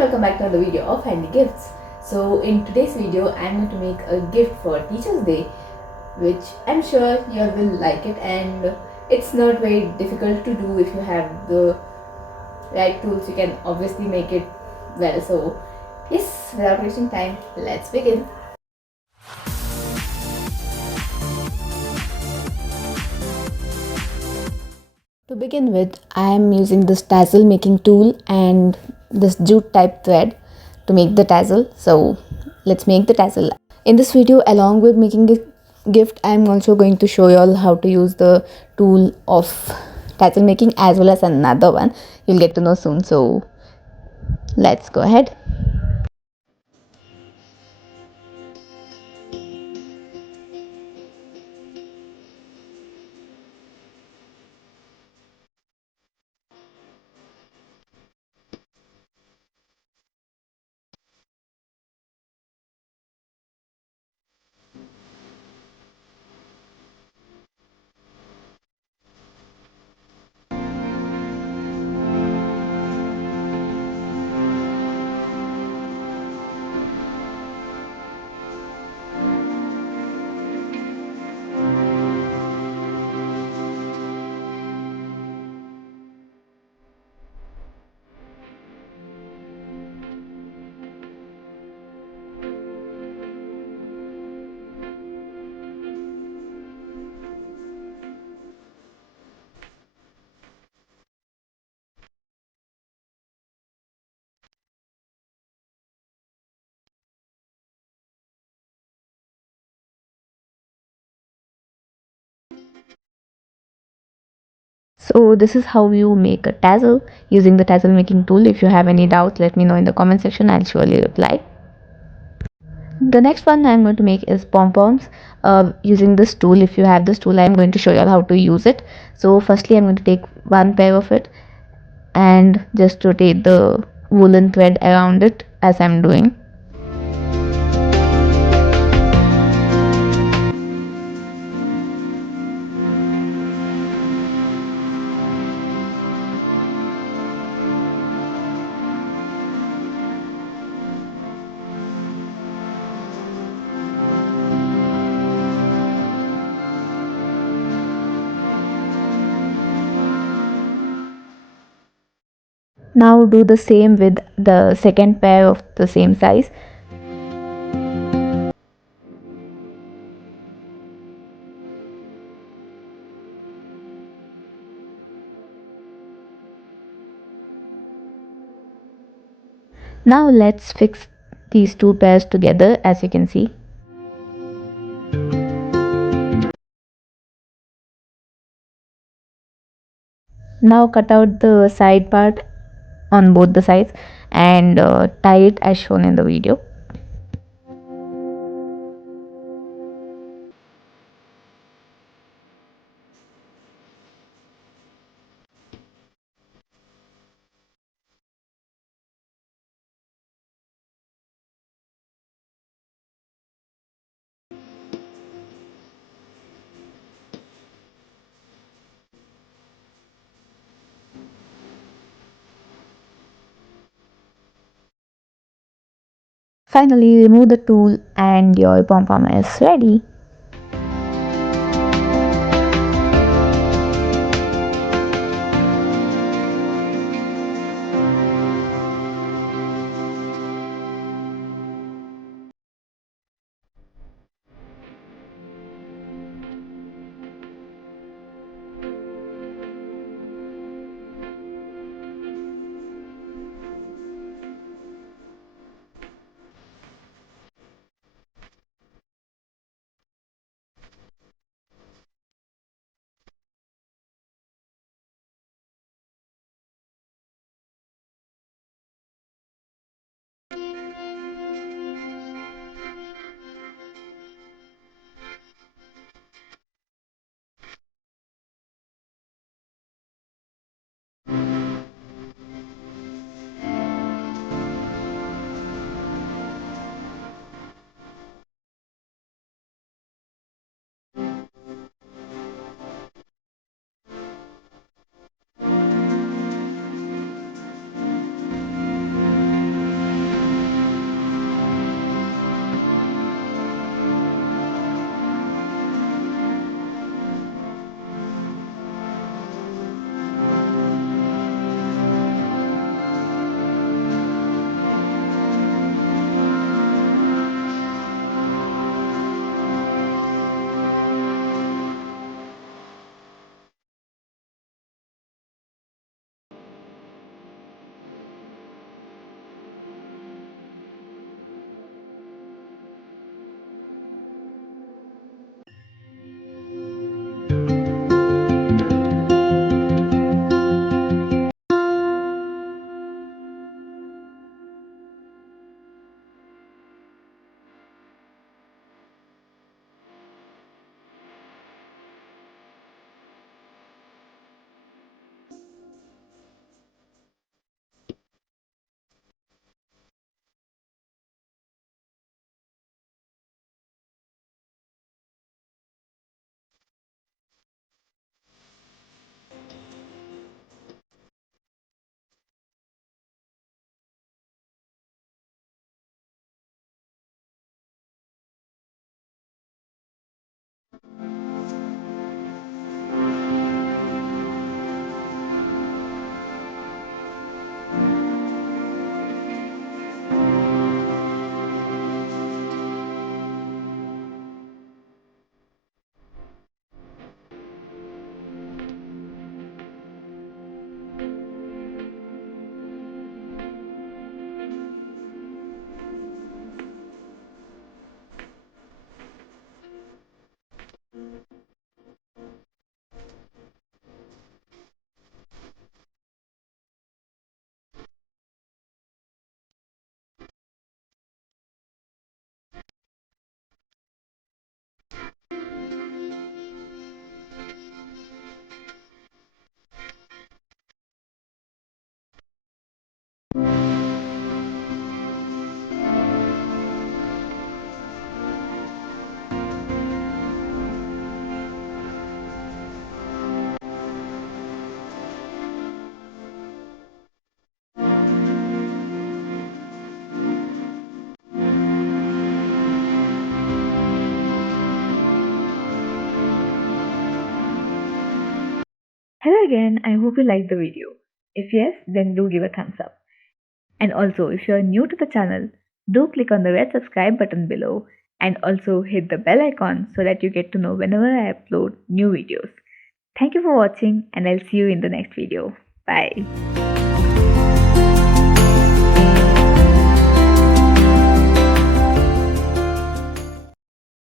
welcome back to another video of Handy Gifts. So in today's video I'm going to make a gift for Teachers Day, which I'm sure you all will like it, and it's not very difficult to do. If you have the right tools you can obviously make it well. So yes, without wasting time, let's begin. To begin with, I am using this tassel making tool and this jute type thread to make the tassel. So let's make the tassel. In this video, along with making a gift, I am also going to show you all how to use the tool of tassel making as well as another one you'll get to know soon. So let's go ahead. So this is how you make a tassel using the tassel making tool. If you have any doubts, let me know in the comment section. I'll surely reply. The next one I'm going to make is pom-poms using this tool. If you have this tool, I'm going to show you all how to use it. So firstly, I'm going to take one pair of it and just rotate the woolen thread around it as I'm doing. Now do the same with the second pair of the same size. Now let's fix these two pairs together, as you can see. Now cut out the side part on both the sides and tie it as shown in the video. Finally, remove the tool and your pom-pom is ready. Hello again, I hope you liked the video. If yes, then do give a thumbs up. And also, if you're new to the channel, do click on the red subscribe button below and also hit the bell icon so that you get to know whenever I upload new videos. Thank you for watching and I'll see you in the next video. Bye.